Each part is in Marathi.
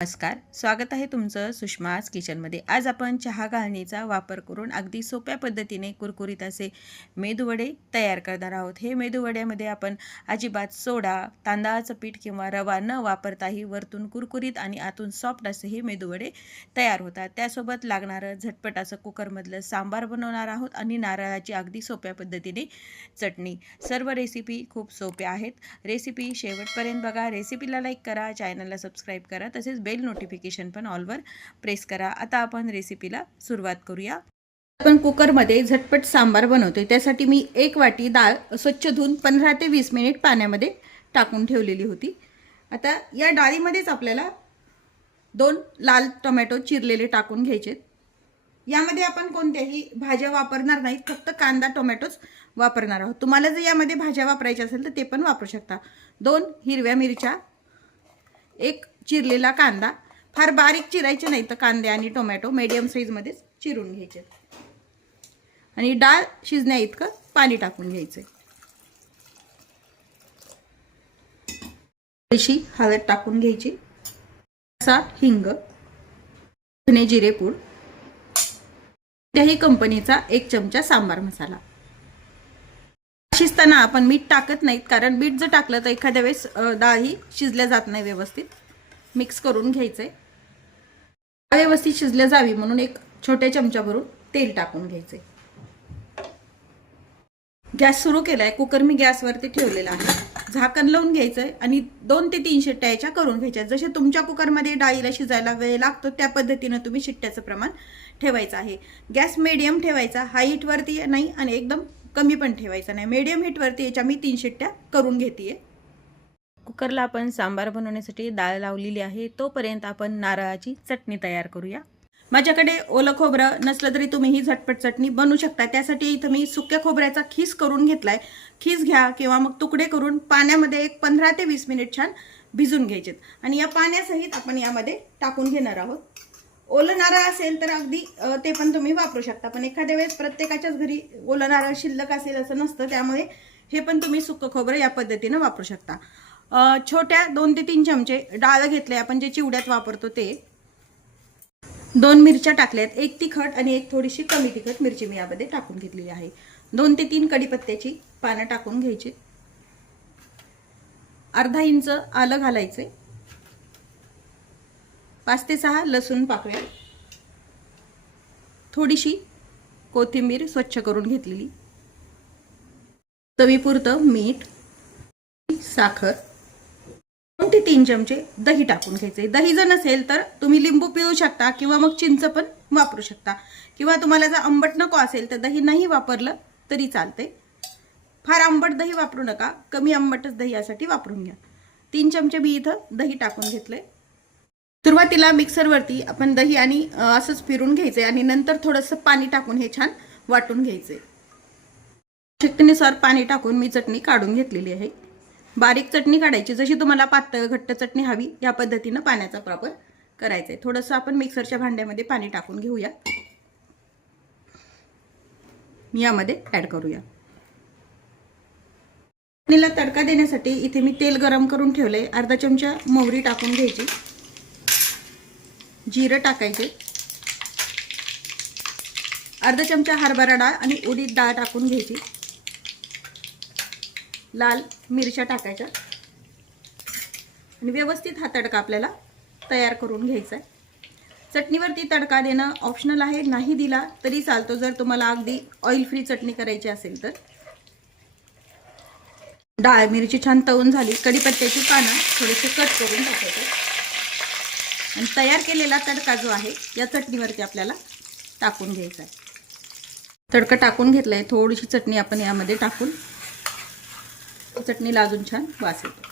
नमस्कार, स्वागत आहे तुमचं सुषमाज किचनमध्ये। आज आपण चहा गाळणीचा वापर करून अगदी सोप्या पद्धतीने कुरकुरीत असे मेदूवडे तयार करणार आहोत। हे मेदूवड्यामध्ये आपण अजिबात सोडा, तांदळाचं पीठ किंवा रवा न वापरताही वरतून कुरकुरीत आणि आतून सॉफ्ट असे हे मेदूवडे तयार होतात। त्यासोबत लागणारं झटपट असं कुकरमधलं सांबार बनवणार आहोत आणि नारळाची अगदी सोप्या पद्धतीने चटणी। सर्व रेसिपी खूप सोप्या आहेत। रेसिपी शेवटपर्यंत बघा। रेसिपीला लाईक करा, चॅनलला सबस्क्राईब करा, तसेच बेल नोटिफिकेशन पण ऑलवर प्रेस करा। आता आपण रेसिपीला सुरुवात करूया। आपण कुकरमध्ये झटपट सांबार बनवतोय, त्यासाठी मी 1 वाटी डाळ स्वच्छ धुवून 15 ते 20 मिनिट पाण्यामध्ये टाकून ठेवलेली होती। आता या डाळीमध्येच आपल्याला 2 लाल टोमॅटो चिरलेले टाकून घ्यायचे। यामध्ये आपण कोणत्याही भाज्या वापरणार नाहीत, फक्त कांदा टोमॅटोच वापरणार आहोत। तुम्हाला जर यामध्ये भाज्या वापरायच्या असेल तर ते पण वापरू शकता। 2 हिरव्या मिरच्या, 1 चिरलेला कांदा, फार बारीक चिरायचे नाही तर कांदे आणि टोमॅटो मीडियम साइज मध्ये चिरून घ्यायचे आणि डाळ शिजण्या इतकं पाणी टाकून घ्यायचे। थोडीशी हळद टाकून घ्यायची, असा हिंग, धने जिरे पूड, त्याही कंपनीचा 1 चमचा सांबार मसाला। शिजताना आपण मीठ टाकत नाहीत, कारण मीठ जर टाकलं तर एखाद्या वेळेस डाळ ही शिजल्या जात नाही व्यवस्थित। मिक्स करून घ्यायचे। व्यवस्थित शिजल्या जावी म्हणून 1 छोट्या चमचा भरून तेल टाकून घ्यायचे। गॅस सुरू केलाय, कुकर मी गॅसवरती ठेवलेला आहे। झाकण लावून घ्यायचंय आणि 2 ते 3 शिट्ट्या याच्या करून घ्यायच्या। जसे तुमच्या कुकरमध्ये डाळीला शिजायला वेळ लागतो त्या पद्धतीने तुम्ही शिट्ट्याचं प्रमाण ठेवायचं आहे। गॅस मीडियम ठेवायचा, हाय हीट वरती नाही आणि एकदम कमी पण ठेवायचा नाही। मीडियम हीट वरती याच्या मी 3 शिट्ट्या करून घेतेय। कुकरला आपण सांबार बनवण्यासाठी डाळ लावलेली आहे, तोपर्यंत आपण नारळाची चटणी तयार करूया। माझ्याकडे ओलं खोबरं नसलं तरी तुम्ही ही झटपट चटणी बनवू शकता। त्यासाठी इथं मी सुक्या खोबऱ्याचा खीस करून घेतलाय। खीस घ्या किंवा मग तुकडे करून पाण्यामध्ये 15 ते 20 मिनिट छान भिजून घ्यायचे आणि या पाण्यासहित आपण यामध्ये टाकून घेणार आहोत। ओलं नारळ असेल तर अगदी ते पण तुम्ही वापरू शकता, पण एखाद्या वेळेस प्रत्येकाच्याच घरी ओलं नारळ शिल्लक असेल असं नसतं, त्यामुळे हे पण तुम्ही सुक्क खोबरं या पद्धतीने वापरू शकता। छोट्या 2 ते 3 चमचे डाळ घेतले आपण, जे चिवड्यात वापरतो ते। 2 मिरच्या टाकल्यात, 1 तिखट आणि 1 थोडीशी कमी तिखट मिरची मी यामध्ये टाकून घेतलेली आहे। 2 ते 3 कढीपत्त्याची पानं टाकून घ्यायची। अर्धा इंच आलं घालायचे। 5 ते 6 लसूण पाकळ्या, थोडीशी कोथिंबीर स्वच्छ करून घेतलेली, चवीपुरतं मीठ, साखर, 2 ते 3 चमचे दही टाकून घ्यायचे। दही जर नसेल तर तुम्ही लिंबू पिळू शकता किंवा मग चिंच पण वापरू शकता, किंवा तुम्हाला जर आंबट नको असेल तर दही नाही वापरलं तरी चालते। फार आंबट दही वापरू नका, कमी आंबटच दही यासाठी वापरून घ्या। 3 चमचे मी इथं दही टाकून घेतले। सुरुवातीला मिक्सरवरती आपण दही आणि असंच फिरून घ्यायचे आणि नंतर थोडंसं पाणी टाकून हे छान वाटून घ्यायचे। आवश्यकतेनुसार पाणी टाकून मी चटणी काढून घेतलेली आहे। बारीक चटणी काढायची, जशी तुम्हाला पातळ घट्ट चटणी हवी या पद्धतीने पाण्याचा वापर करायचा आहे। थोडंसं आपण मिक्सरच्या भांड्यामध्ये पाणी टाकून घेऊया, यामध्ये ऍड करूया। चटणीला तडका देण्यासाठी इथे मी तेल गरम करून ठेवले। अर्धा चमचा मोहरी टाकून घ्यायची, जिरं टाकायचे, अर्धा चमचा हरभरा डाळ आणि उडीद डाळ टाकून घ्यायची, लाल मिरच्या टाकायच्या आणि व्यवस्थित हा तडका आपल्याला तयार करून घ्यायचा आहे। चटणीवरती तडका देणं ऑप्शनल आहे, नाही दिला तरी चालतो जर तुम्हाला अगदी ऑइल फ्री चटणी करायची असेल तर। डाळ मिरची छान तळून झाली, कढीपत्त्याची पानं थोडेसे कट करून टाकायचे आणि तयार केलेला तडका जो आहे या चटणीवरती आपल्याला टाकून घ्यायचा आहे। तडका टाकून घेतलाय, थोडीशी चटणी आपण यामध्ये टाकून चटणीला अजून छान वास येतो।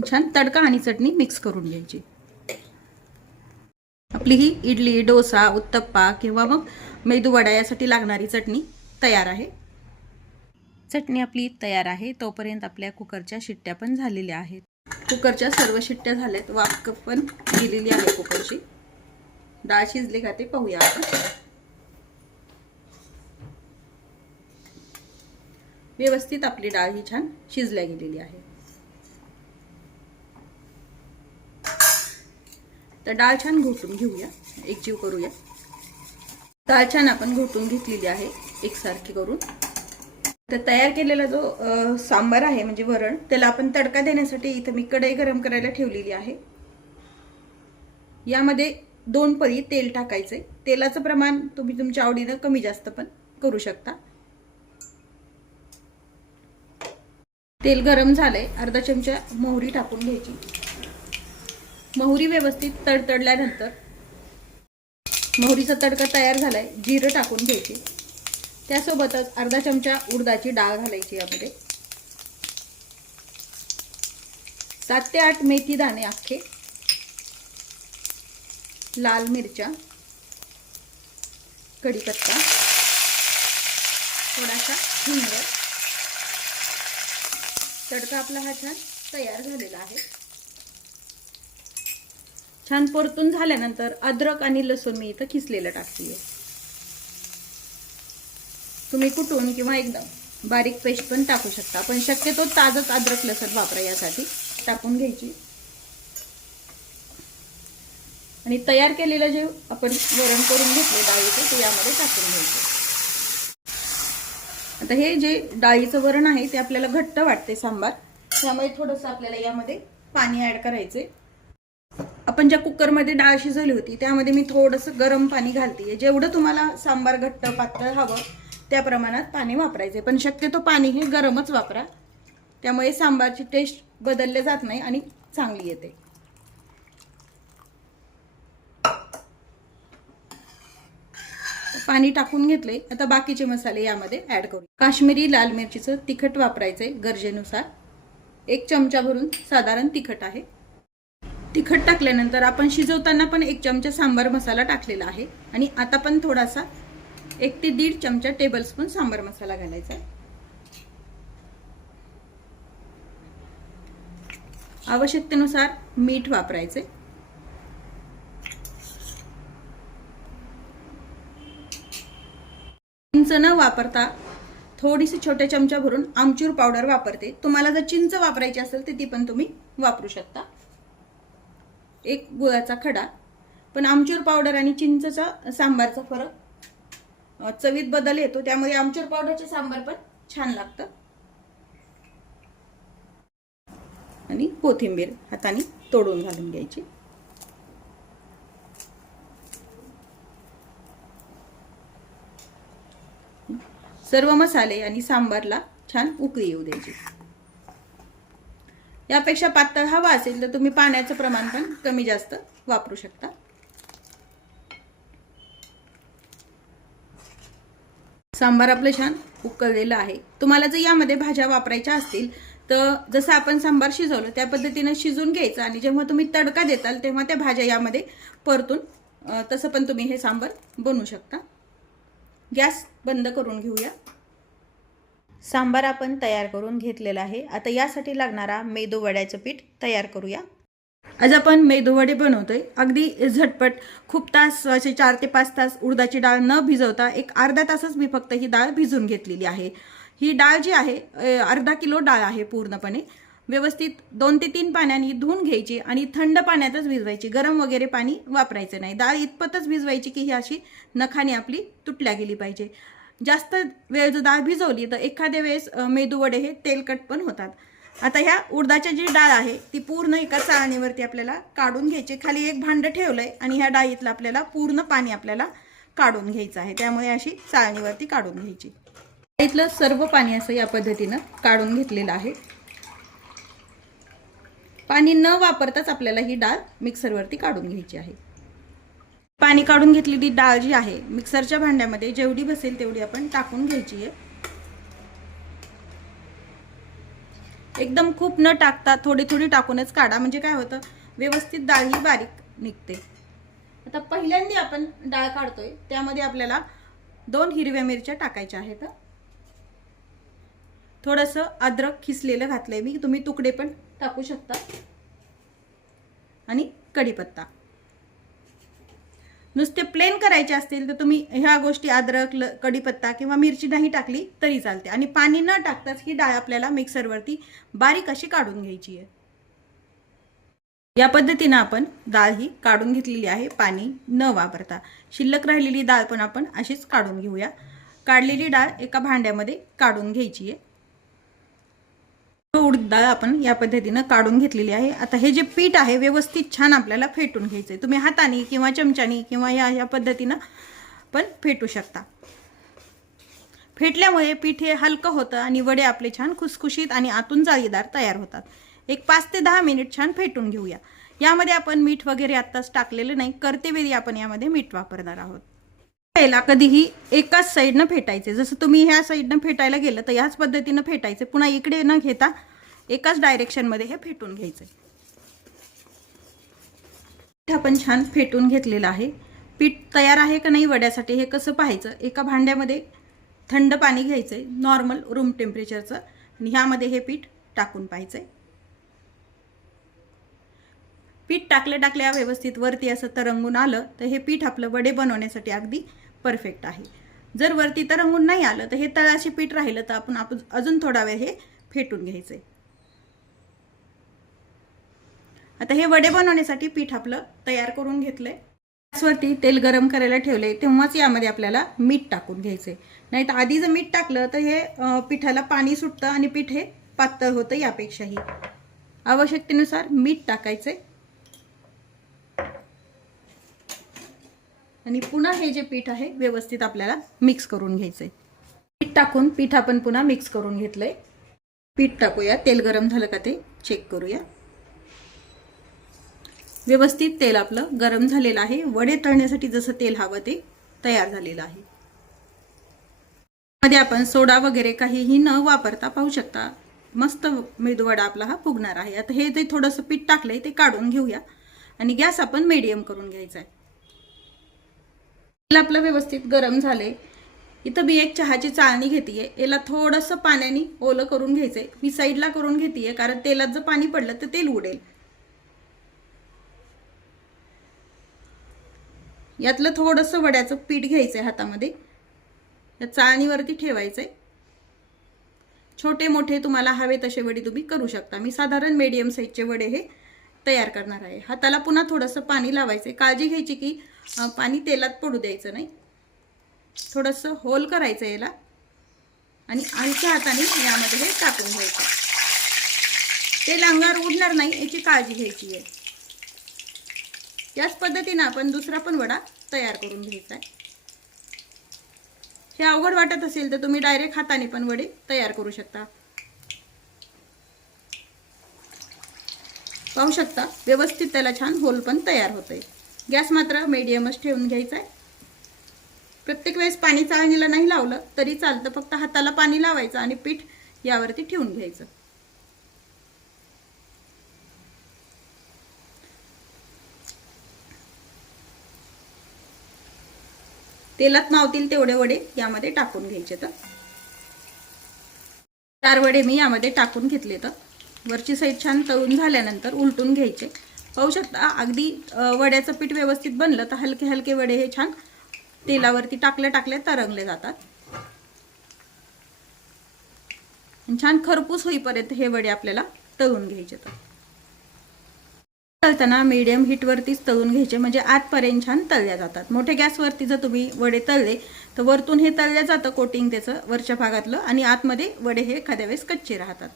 छान तडका आणि चटणी मिक्स करून घ्यायची। आपली ही इडली, डोसा, उत्तप्पा किंवा मग मेदूवडा यासाठी लागणारी चटणी तयार आहे। चटणी आपली तयार आहे, तोपर्यंत आपल्या कुकरच्या शिट्ट्या पण झालेल्या आहेत। कुकरच्या सर्व शिट्ट्या झाल्यात, वाफ पण दिलेली आहे कुकरची। डाळ शिजली का ते पाहूया आपण। व्यवस्थित आपली डाळ ही छान शिजल्या गेलेली आहे। तर डाळ छान घोटून घेऊया, एकजीव करूया। डाळ छान आपण घोटून घेतलेली आहे एकसारखी करून। तर तयार केलेला जो सांबार आहे म्हणजे वरण, त्याला आपण तडका देण्यासाठी इथं मी कढई गरम करायला ठेवलेली आहे। यामध्ये 2 पळी तेल टाकायचे। तेलाचं प्रमाण तुम्ही तुमच्या आवडीने कमी जास्त पण करू शकता। तेल गरम झालंय, अर्धा चमचा मोहरी टाकून घ्यायची। मोहरी व्यवस्थित तडतडल्यानंतर मोहरीचा तडका तयार झालाय, जिरं टाकून घ्यायची। त्यासोबतच अर्धा चमचा उडदाची डाळ घालायची यामध्ये। 7 ते 8 मेथी दाणे अख्खे, लाल मिरच्या, कढीपत्ता, थोडासा हिंग। तडका आपला हा छान तयार झालेला आहे। छान परतून झाल्यानंतर अद्रक आणि लसूण मी इथं किसलेलं टाकते। तुम्ही कुटून किंवा एकदम बारीक पेस्ट पण टाकू शकता, पण शक्यतो ताजंच अद्रक लसूण वापरा यासाठी। टाकून घ्यायची आणि तयार केलेलं जे आपण वरण करून घेतले डाळीचं ते यामध्ये टाकून घ्यायचं। आता हे जे डाळीचं वरण आहे ते आपल्याला घट्ट वाटते सांबार, त्यामुळे थोडंसं आपल्याला यामध्ये पाणी ऍड करायचे। आपण ज्या कुकरमध्ये डाळ शिजवली होती त्यामध्ये मी थोडंसं गरम पाणी घालते। जेवढं तुम्हाला सांबार घट्ट पातळ हवं त्या प्रमाणात पाणी वापरायचे, पण शक्यतो पाणी हे गरमच वापरा, त्यामुळे सांबारची टेस्ट बदलले जात नाही आणि चांगली येते। पाणी टाकून घेतले, आता बाकीचे मसाले यामध्ये ऍड करू। काश्मीरी लाल मिरचीचं तिखट वापरायचे गरजेनुसार, 1 चमचा भरून साधारण तिखट आहे। तिखट टाकल्यानंतर आपण शिजवताना पण 1 चमचा सांबार मसाला टाकलेला आहे आणि आता पण थोडासा 1 ते 1.5 चमचा टेबलस्पून सांबार मसाला घालायचा आहे। आवश्यकतेनुसार मीठ वापरायचे। चिंच न वापरता थोडीशी छोट्या चमचा भरून आमचूर पावडर वापरते। तुम्हाला जर चिंच वापरायची असेल तर ती पण तुम्ही वापरू शकता। 1 गुळाचा खडा, पण आमचूर पावडर आणि चिंचचा सांबारचा फरक चवीत बदल येतो, त्यामुळे आमचूर पावडरचे सांबार पण छान लागतं। आणि कोथिंबीर हाताने तोडून घालून घ्यायची। सर्व मसाले आणि सांबारला छान उकळी येऊ द्यायची। यापेक्षा पातळ हवा असेल तर तुम्ही पाण्याचं प्रमाण पण कमी जास्त वापरू शकता। सांबार आपलं छान उकळलेलं आहे। तुम्हाला जर यामध्ये भाज्या वापरायच्या असतील तर जसं आपण सांबार शिजवलं त्या पद्धतीने शिजून घ्यायचं आणि जेव्हा तुम्ही तडका देताल तेव्हा त्या भाज्या यामध्ये परतून तसं पण तुम्ही हे सांबार बनवू शकता। गॅस बंद करून घेऊया। सांबार आपण तयार करून घेतलेला आहे। आता यासाठी लागणारा मेदू वड्याचं पीठ तयार करूया। आज आपण मेदू वडे बनवतोय, अगदी झटपट, खूप तास असे 4 ते 5 तास उडदाची डाळ न भिजवता एक अर्धा तासच मी फक्त ही डाळ भिजवून घेतलेली आहे। ही डाळ जी आहे अर्धा किलो डाळ आहे, पूर्णपणे व्यवस्थित 2 ते 3 पाण्याने धुवून घ्यायची आणि थंड पाण्यातच भिजवायची, गरम वगैरे पाणी वापरायचं नाही। डाळ इतपतच भिजवायची की ही अशी नखाने आपली तुटल्या गेली पाहिजे। जास्त वेळ जर डाळ भिजवली तर एखाद्या वेळेस मेदू वडे हे तेलकट पण होतात। आता ह्या उडदाची जी डाळ आहे ती पूर्ण एका चाळणीवरती आपल्याला काढून घ्यायची। खाली एक भांड ठेवलंय आणि ह्या डाळीतलं आपल्याला पूर्ण पाणी आपल्याला काढून घ्यायचं आहे, त्यामुळे अशी चाळणीवरती काढून घ्यायची। डाळीतलं सर्व पाणी असं या पद्धतीनं काढून घेतलेलं आहे। पाणी न वापरताच आपल्याला ही डाळ मिक्सरवरती काढून घ्यायची आहे। पाणी काढून घेतलेली डाळ जी आहे मिक्सरच्या भांड्यामध्ये जेवढी बसेल तेवढी आपण टाकून घ्यायची आहे। एकदम खूप न टाकता थोडी थोडी टाकूनच काढा, म्हणजे काय होतं व्यवस्थित डाळ ही बारीक निघते। आता पहिल्यांदा आपण डाळ काढतोय त्यामध्ये आपल्याला 2 हिरव्या मिरच्या टाकायच्या आहेत। थोडंसं अद्रक खिसलेलं घातलंय मी, तुम्ही तुकडे पण टाकू शकता, आणि कढीपत्ता। नुसते प्लेन करायचे असतील तर तुम्ही ह्या गोष्टी अद्रक कढीपत्ता किंवा मिरची नाही टाकली तरी चालते, आणि पाणी न टाकताच ही डाळ आपल्याला मिक्सरवरती बारीक अशी काढून घ्यायची आहे। या पद्धतीने आपण डाळ ही काढून घेतलेली आहे पाणी न वापरता। शिल्लक राहिलेली डाळ पण आपण अशीच काढून घेऊया। काढलेली डाळ एका भांड्यामध्ये काढून घ्यायची आहे। उडीद डाळ आपण या पद्धतीने काढून घेतलेली आहे। आता हे जे पीठ आहे व्यवस्थित छान आपल्याला फेटून घ्यायचे। तुम्ही हाताने किंवा चमच्याने किंवा या पद्धतीने पण फेटू शकता। फेटल्यामुळे पीठ हे हलकं होतं आणि वडे आपले छान खुसखुशीत आणि आतून जाळीदार तयार होतात। एक 5 ते 10 मिनिट छान फेटून घेऊया। यामध्ये आपण मीठ वगैरे आत्ताच टाकलेलं नाही, करते वेळी आपण यामध्ये मीठ वापरणार आहोत। याला कधीही एकाच साईडनं फेटायचे। जसं तुम्ही ह्या साईडनं फेटायला गेलं तर ह्याच पद्धतीनं फेटायचे। पुन्हा इकडे न घेता एकाच डायरेक्शनमध्ये हे फेटून घ्यायचे। पीठ आपण छान फेटून घेतलेलं आहे। पीठ तयार आहे का नाही वड्यासाठी हे कसं पाहायचं? एका भांड्यामध्ये थंड पाणी घ्यायचंय, नॉर्मल रूम टेम्परेचरचं, आणि ह्यामध्ये हे पीठ टाकून पाहायचंय। पीठ टाकल्या व्यवस्थित वरती असं तरंगून आलं तर हे पीठ आपलं वडे बनवण्यासाठी अगदी परफेक्ट आहे। जर वरती तरंगून नाही आलं तर हे तळाशी पीठ राहिलं तर आपण अजून थोडा वेळ हे फेटून घ्यायचंय। आता हे वडे बनवण्यासाठी पीठ आपलं तयार करून घेतलंय। गॅसवरती तेल गरम करायला ठेवले तेव्हाच यामध्ये आपल्याला मीठ टाकून घ्यायचंय। नाही तर आधी जर मीठ टाकलं तर हे पिठाला पाणी सुटतं आणि पीठ हे पातळ होतं। यापेक्षाही आवश्यकतेनुसार मीठ टाकायचंय आणि पुन्हा हे जे पीठ आहे व्यवस्थित आपल्याला मिक्स करून घ्यायचंय। पीठ टाकून पीठ आपण पुन्हा मिक्स करून घेतलंय। पीठ टाकूया, तेल गरम झालं का ते चेक करूया। व्यवस्थित तेल आपलं गरम झालेलं आहे। वडे तळण्यासाठी जसं तेल हवं ते तयार झालेलं आहे। मध्ये आपण सोडा वगैरे काहीही न वापरता पाहू शकता मस्त मेदूवडा आपला हा फुगणार आहे। आता हे जे थोडंसं पीठ टाकलंय ते काढून घेऊया आणि गॅस आपण मीडियम करून घ्यायचा आहे। तेल आपलं व्यवस्थित गरम झाले। इथं मी एक चहाची चाळणी घेतेय, याला थोडंसं पाण्याने ओलं करून घ्यायचंय। मी साईडला करून घेतेय कारण तेलात जर पाणी पडलं तर तेल उडेल। यातलं थोडंसं वड्याचं पीठ घ्यायचंय हातामध्ये, या चाळणीवरती ठेवायचंय। छोटे मोठे तुम्हाला हवे तसे वडे तुम्ही करू शकता। मी साधारण मीडियम साईजचे वडे हे तयार करणार आहे। हाताला पुन्हा थोडंसं पाणी लावायचंय। काळजी घ्यायची की पाणी तेलात पडू द्यायचं नाही। थोडंसं होल करायचं याला आणि हलक्या हाताने यामध्ये हे टाकून घ्यायचं। तेल अंगावर उडणार नाही याची काळजी घ्यायची आहे। याच पद्धतीने आपण दुसरा पण वडा तयार करून घ्यायचा आहे। हे अवघड वाटत असेल तर तुम्ही डायरेक्ट हाताने पण वडे तयार करू शकता। पाहू शकता व्यवस्थित त्याला छान होल पण तयार होतंय। गॅस मात्र मीडियमच ठेवून घ्यायचा आहे। प्रत्येक वेळेस पाणी चाळणीला नाही लावलं तरी चालतं, फक्त हाताला पाणी लावायचं आणि पीठ यावरती ठेवून घ्यायचं। तेलात मावतील तेवढे वडे यामध्ये टाकून घ्यायचे। तर 4 वडे मी यामध्ये टाकून घेतले। तर वरची साईड छान तळून झाल्यानंतर उलटून घ्यायचे। पाहू शकता अगदी वड्याचं पीठ व्यवस्थित बनलं तर हलके हलके वडे हे छान तेलावरती टाकल्या तरंगले जातात। छान खरपूस होईपर्यंत हे वडे आपल्याला तळून घ्यायचे। तर तळताना मीडियम हीट वरतीच तळून घ्यायचे म्हणजे आतपर्यंत छान तळल्या जातात। मोठ्या गॅसवरती जर तुम्ही वडे तळले तर वरतून हे तळल्या जातं कोटिंग त्याचं वरच्या भागातलं, आणि आतमध्ये वडे हे एखाद्या वेळेस कच्चे राहतात।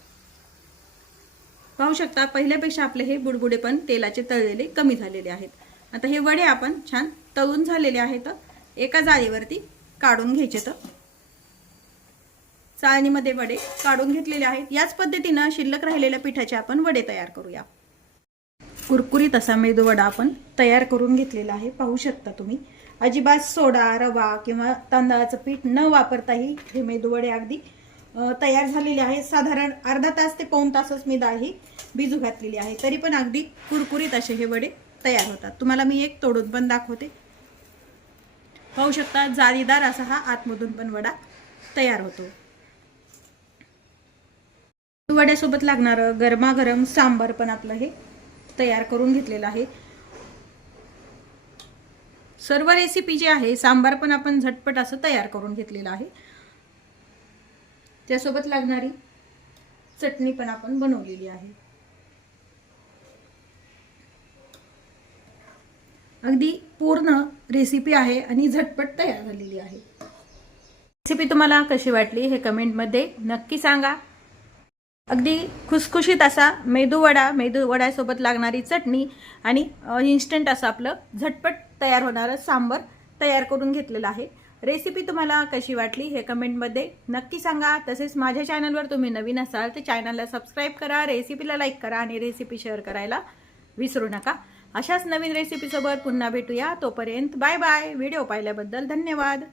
पाहू शकता पहिल्यापेक्षा आपले हे बुडबुडे पण तेलाचे तळलेले कमी झालेले आहेत। आता हे वडे आपण छान तळून झालेले आहेत। एका जाळीवरती काढून घ्यायचे। तर चाळणीमध्ये वडे काढून घेतलेले आहेत। याच पद्धतीने शिल्लक राहिलेल्या पिठाचे आपण वडे तयार करूया। कुरकुरीत असा मेदूवडा आपण तयार करून घेतलेला आहे। पाहू शकता तुम्ही अजिबात सोडा, रवा किंवा तांदळाचं पीठ न वापरताही हे मेदूवडे अगदी तयार झालेले आहे। साधारण अर्धा तास ते पाऊण तासच मी डाळ ही भिजू घातलेली आहे, तरी पण अगदी कुरकुरीत असे हे वडे तयार होतात। तुम्हाला मी एक तोडून पण दाखवते। पाहू शकता जाळीदार असा हा आतमधून पण वडा तयार होतो। वड्यासोबत लागणारं गरमागरम सांबार पण आपलं हे तयार करून घेतलेलं आहे। सर्व रेसिपी जी आहे सांबार पण आपण झटपट असं तयार करून घेतलेलं आहे। त्यासोबत लागणारी चटणी पण आपण बनवलेली आहे। अगदी पूर्ण रेसिपी आहे आणि झटपट तयार झालेली आहे। रेसिपी तुम्हाला कशी वाटली हे कमेंटमध्ये नक्की सांगा। अगदी खुसखुशीत असा मेदूवड्यासोबत लागणारी चटणी आणि इन्स्टंट असं आपलं झटपट तयार होणारं सांबर तयार करून घेतलेलं आहे। रेसिपी तुम्हाला कशी वाटली हे कमेंटमध्ये नक्की सांगा। तसेच माझ्या चॅनलवर तुम्ही नवीन असाल तर चॅनलला सबस्क्राईब करा, रेसिपीला लाईक करा आणि रेसिपी शेअर करायला विसरू नका। अशाच नवीन रेसिपीसोबत पुन्हा भेटूया। तोपर्यंत बाय बाय। व्हिडिओ पाहिल्याबद्दल धन्यवाद।